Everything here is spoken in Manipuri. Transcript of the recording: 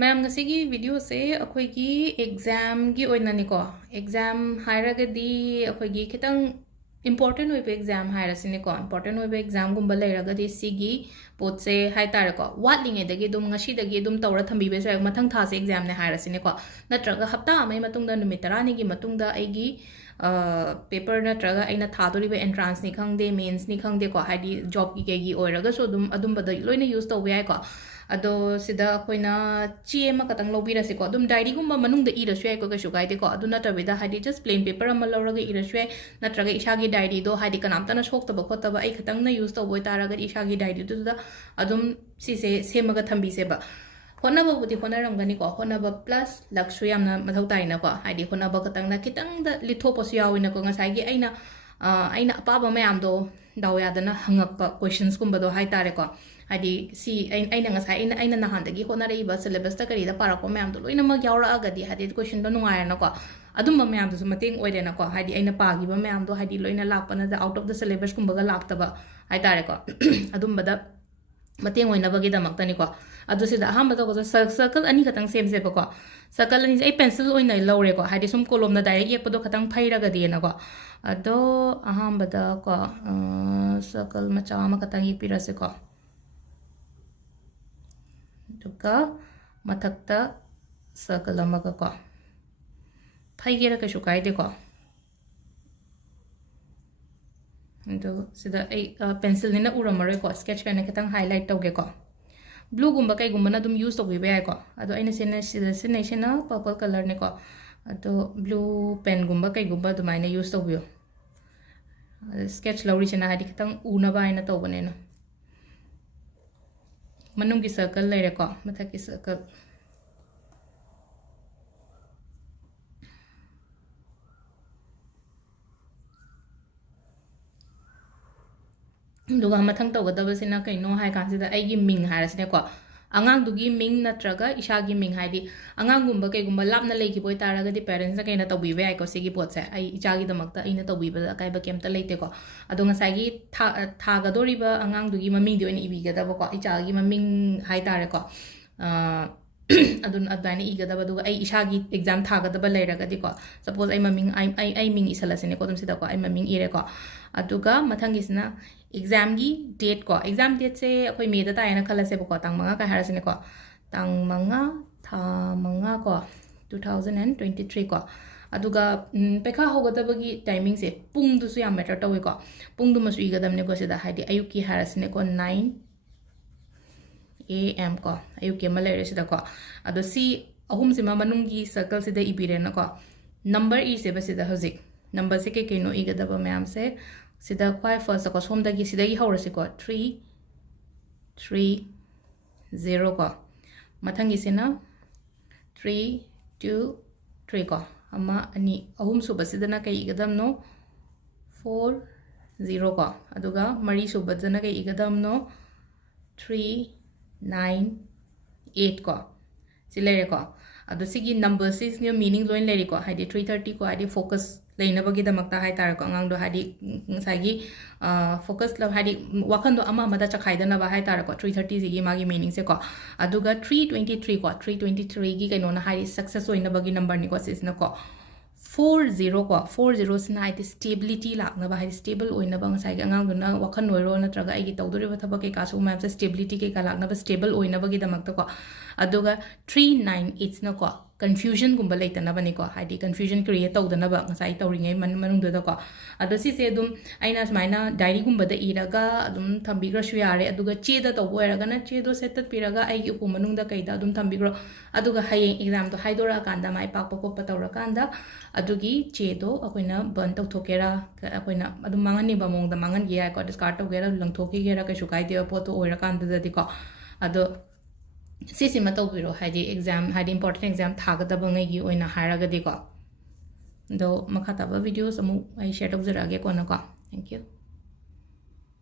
ma'am ngasi video se akhoi gi exam gi oina ni ko exam haira ga di akhoi gi kitang important oi exam haira sini ko important oi exam gum balai ra ga di si gi pot se hai tar ko wat ling e da gi dum ngasi da gi dum tawra thambi be se mathang tha se exam ne haira sini ko natra ga hafta amai matung da numit tarani gi matung da ai gi paper natra ga aina tha dori be entrance ni khang de mains ni khang de ko haidi job gi gi oira ga so dum bada loina use to we ai ko ado sida koina chi ma katang lobi ra se ko dum diary gumba manung da ira shwe ko ka shugai de ko adu na ta beda hadi just plain paper am lo ra ga ira shwe na tra ga isha gi diary do hadi kanam ta na shok ta ba khota ba ai khatang na use to boy tara ga isha gi diary do da adum si se sema ga thambi se ba hona ba budi hona ram gani ko hona ba plus laksu yam na mathau tai na ko hadi hona ba katang na kitang da litho pos yawi na ko ngasai gi aina pa ba mayam do daw ya da na hangak pa questions kumba do hai tare ko hadi si aina ngasai aina na handa gi hona rei ba syllabus ta kari da para ko mayam do loina ma gyawra aga di hadi question do nungai na ko adum ba mayam do mating oide na ko hadi aina pa gi ba mayam do hadi loina lak pa na da out of the syllabus kumba ga lak ta ba hai tare ko adum ba da mating oina ba gi da mak ta ni ko adu si da ham ba ko circle ani khatang sem se ba ko circle ani ai pencil oina lore ko hadi sum kolom na direct yek pa do khatang phaira ga di na ko ado aham ba da ko circle ma cha ma khatang yek pira se ko duka mathakta circle amaga ko phaigera ka shukai de ko ado sida ai pencil ni na uramare ko sketch kana kitang highlight tawge ko blue gumba kai gumba na dum use tawge ba ko ado aina sena sena purple color ne ko ado blue pen gumba kai gumba dumaina use tawbiyo sketch lawri sena hadi kitang una ba aina tawbane na manungi circle laire ko mathaki circle duga mathang tawgadaba sina kaino hai kan sida aigi ming harasne ko angang dugi ming natraga ishagi ming haidi angang gumba kai gumba lapna leiki boy taraga di parents na kaina tawbi we ai ko sigi pot se ai ichagi damakta ina tawbi ba kai ba kemta leite ko adonga sagi tha ga dori ba angang dugi maming di oni ibi ga da ko ichagi maming hai tare ko adun adani iga da ba duga ai ishagi exam tha ga da ba leiraga di ko suppose ai maming ai ming isalasine ko dum sida ko ai maming ire ko aduga mathang isna exam gi date ko exam date se akoi me da ta ina khala se ko tang manga ka harasine ko tang manga tha manga ko 2023 ko aduga pekha hogada bagi timing se pung du su ya matter tawi ko pung du masu iga dam ne ko se da haidi ayuki harasine ko 9 am ko ayuki malere se da ko ado si ahum se ma manungi circle se da ibire na ko number e se ba se da hozik number se ke no iga da ba ma'am se sida kwai first ko som dagi sida gi hawrasi ko 3 3 0 ko mathangi sina 3 2 3 ko ama ani ahum suba sidana kai igadam no 4 0 ko aduga mari suba dana kai igadam no 3 9 8 ko silere ko adu sigi number 6 ni meaning loin leri ko hadi 330 ko hadi focus laina bagi damakta hai tar ko ngang do hadi sagi focus la hadi wakhan do ama mada chakhai dana ba hai tar ko 330 ji gi magi meaning se ko aduga 323 ko 323 gi kaino na hadi success oina bagi number ni ko sis na ko 40 ko 40 sina hadi stability lakna ba hadi stable oina ba ngai ga ngang do na wakhan noiro na traga ai gi tawdori ba thaba ke ka su map se stability ke ka lakna ba stable oina bagi damakta ko aduga 398 na ko confusion gumba leitana bani ko hadi confusion create tawdana ba ngai tawringai manung da ko ado si se dum aina smaina diary gumba da iraga dum thambigra shu yare aduga che da tawbo eraga na che do setat piraga ai gi upu manung da kaida dum thambigro aduga hayeng exam to haidora kanda mai pak pok pa tawra kanda adugi che do akoina ban taw thokera akoina adum mangani ba mong da mangan gi ai ko discard tawgera langthoki gera ka shukai de po to oira kanda da di ko ado sisi ma tawbiro hadi exam hadi important exam thagada bangai gi oina haraga de ko do makha ta ba videos amu ai share tawjara ge ko na ko thank you